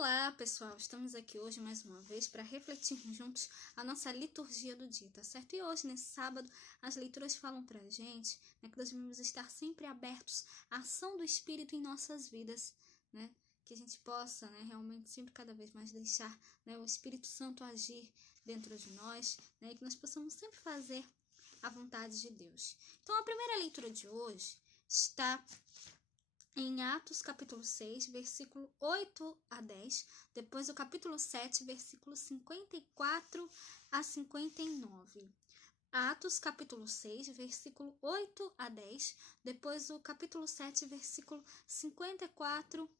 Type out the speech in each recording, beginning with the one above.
Olá, pessoal! Estamos aqui hoje mais uma vez para refletirmos juntos a nossa liturgia do dia, tá certo? E hoje, nesse sábado, as leituras falam para a gente, que nós devemos estar sempre abertos à ação do Espírito em nossas vidas, né? Que a gente possa, realmente sempre cada vez mais deixar, o Espírito Santo agir dentro de nós, e que nós possamos sempre fazer a vontade de Deus. Então, a primeira leitura de hoje está em Atos capítulo 6, versículo 8 a 10, depois o capítulo 7, versículo 54 a 59. Atos capítulo 6, versículo 8 a 10, depois o capítulo 7, versículo 54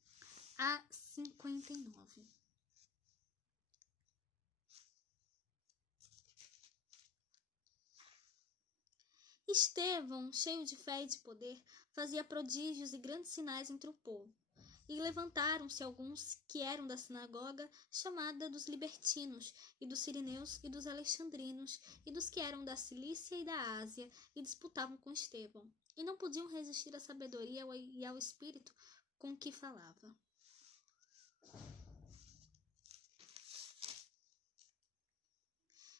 a 59. Estevão, cheio de fé e de poder, fazia prodígios e grandes sinais entre o povo. E levantaram-se alguns que eram da sinagoga chamada dos libertinos, e dos sirineus e dos alexandrinos, e dos que eram da Cilícia e da Ásia, e disputavam com Estevão, e não podiam resistir à sabedoria e ao espírito com que falava.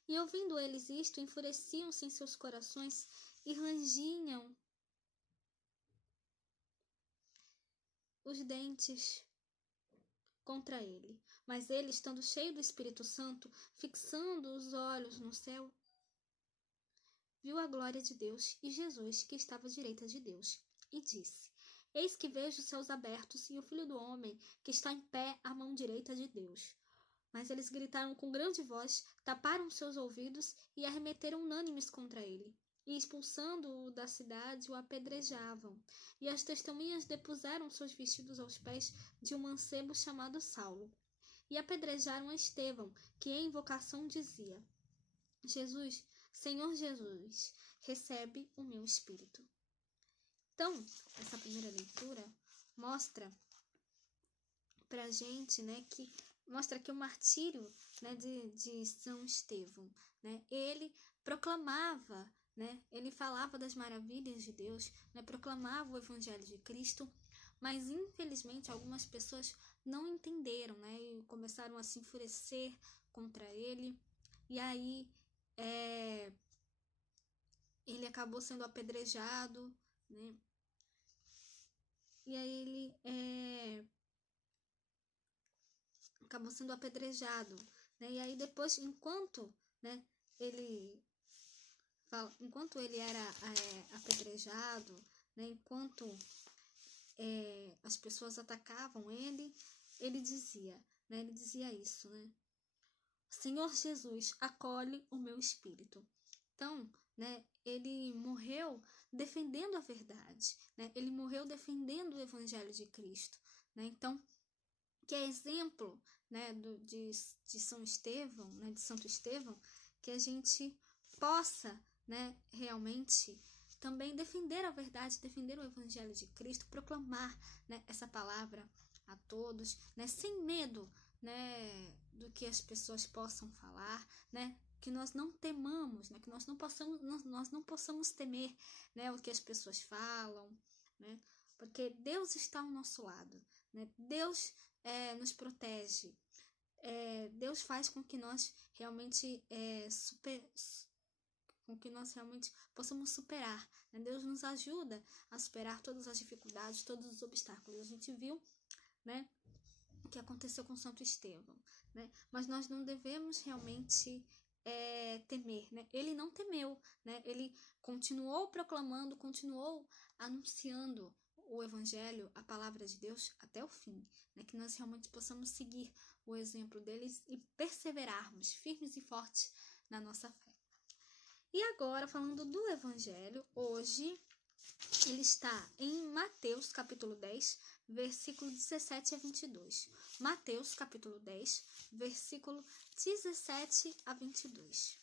E ouvindo eles isto, enfureciam-se em seus corações e rangiam os dentes contra ele. Mas ele, estando cheio do Espírito Santo, fixando os olhos no céu, viu a glória de Deus e Jesus, que estava à direita de Deus, e disse: Eis que vejo os céus abertos e o Filho do Homem, que está em pé à mão direita de Deus. Mas eles gritaram com grande voz, taparam seus ouvidos e arremeteram unânimes contra ele. E expulsando-o da cidade, o apedrejavam. E as testemunhas depuseram seus vestidos aos pés de um mancebo chamado Saulo. E apedrejaram a Estevão, que em invocação dizia: Jesus, Senhor Jesus, recebe o meu espírito. Então, essa primeira leitura mostra pra gente, que mostra que o martírio, de São Estevão, ele proclamava, ele falava das maravilhas de Deus, proclamava o Evangelho de Cristo, mas infelizmente algumas pessoas não entenderam, e começaram a se enfurecer contra ele, e aí ele acabou sendo apedrejado, e aí ele acabou sendo apedrejado, e aí depois, enquanto ele era apedrejado, enquanto as pessoas atacavam ele dizia isso, Senhor Jesus, acolhe o meu espírito. Então, ele morreu defendendo a verdade, ele morreu defendendo o Evangelho de Cristo, então, que é exemplo, de São Estevão, de Santo Estevão, que a gente possa, realmente também defender a verdade, defender o Evangelho de Cristo, proclamar, essa palavra a todos, sem medo, do que as pessoas possam falar, que nós não temamos, que nós não possamos temer, o que as pessoas falam, porque Deus está ao nosso lado, Deus nos protege, Deus faz com que nós realmente possamos superar, Deus nos ajuda a superar todas as dificuldades, todos os obstáculos. A gente viu, o que aconteceu com Santo Estevão, mas nós não devemos realmente temer, Ele não temeu, Ele continuou proclamando, continuou anunciando o Evangelho, a palavra de Deus até o fim, que nós realmente possamos seguir o exemplo deles e perseverarmos firmes e fortes na nossa fé. E agora, falando do Evangelho, hoje ele está em Mateus capítulo 10, versículo 17 a 22. Mateus capítulo 10, versículo 17 a 22.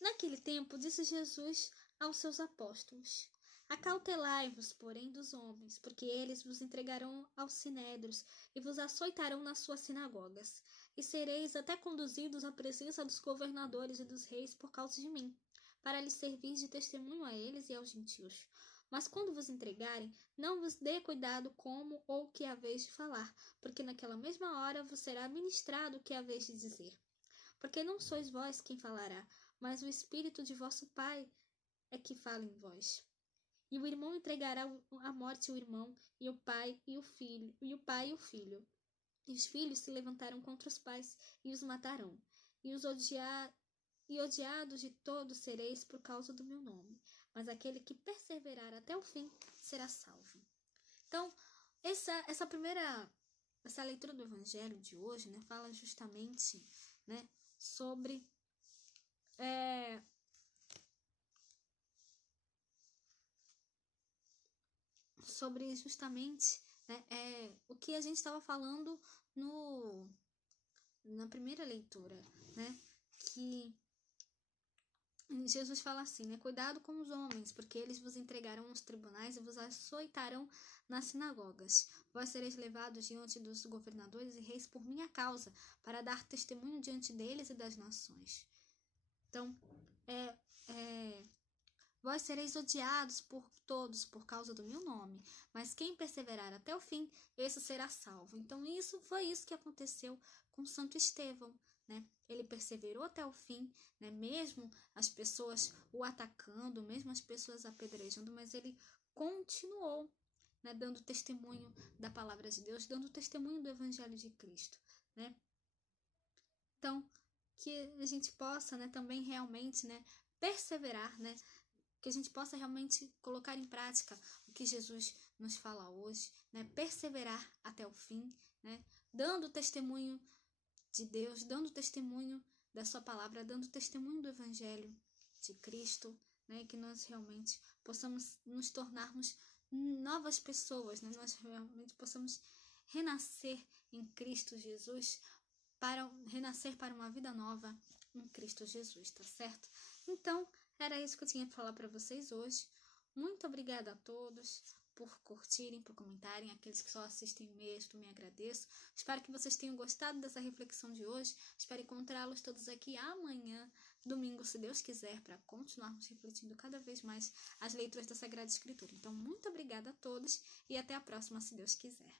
Naquele tempo, disse Jesus aos seus apóstolos: Acautelai-vos, porém, dos homens, porque eles vos entregarão aos sinédrios e vos açoitarão nas suas sinagogas. e sereis até conduzidos à presença dos governadores e dos reis por causa de mim, para lhes servir de testemunho a eles e aos gentios. Mas quando vos entregarem, não vos dê cuidado como ou o que haveis de falar, porque naquela mesma hora vos será ministrado o que haveis de dizer. Porque não sois vós quem falará, mas o Espírito de vosso Pai é que fala em vós. E o irmão entregará à morte o irmão, e o pai e o filho, e o pai e o filho. E os filhos se levantarão contra os pais e os matarão. E odiados de todos sereis por causa do meu nome. Mas aquele que perseverar até o fim será salvo. Então, essa leitura do Evangelho de hoje, né, fala justamente, né, sobre justamente, né, o que a gente estava falando na primeira leitura, né, que Jesus fala assim, né, cuidado com os homens, porque eles vos entregarão aos tribunais e vos açoitarão nas sinagogas. Vós sereis levados diante dos governadores e reis por minha causa, para dar testemunho diante deles e das nações. Então, vós sereis odiados por todos por causa do meu nome, mas quem perseverar até o fim, esse será salvo. Então, foi isso que aconteceu com Santo Estevão, né? Ele perseverou até o fim, né? Mesmo as pessoas o atacando, mesmo as pessoas apedrejando, mas ele continuou, né? Dando testemunho da palavra de Deus, dando testemunho do Evangelho de Cristo, né? Então, que a gente possa, né, também realmente, né, perseverar, né? Que a gente possa realmente colocar em prática o que Jesus nos fala hoje, né? Perseverar até o fim, né? Dando testemunho de Deus, dando testemunho da sua palavra, dando testemunho do Evangelho de Cristo, né? Que nós realmente possamos nos tornarmos novas pessoas, né? Nós realmente possamos renascer em Cristo Jesus, renascer para uma vida nova em Cristo Jesus, tá certo? Então, era isso que eu tinha para falar para vocês hoje. Muito obrigada a todos por curtirem, por comentarem. Aqueles que só assistem mesmo, me agradeço. Espero que vocês tenham gostado dessa reflexão de hoje. Espero encontrá-los todos aqui amanhã, domingo, se Deus quiser, para continuarmos refletindo cada vez mais as leituras da Sagrada Escritura. Então, muito obrigada a todos e até a próxima, se Deus quiser.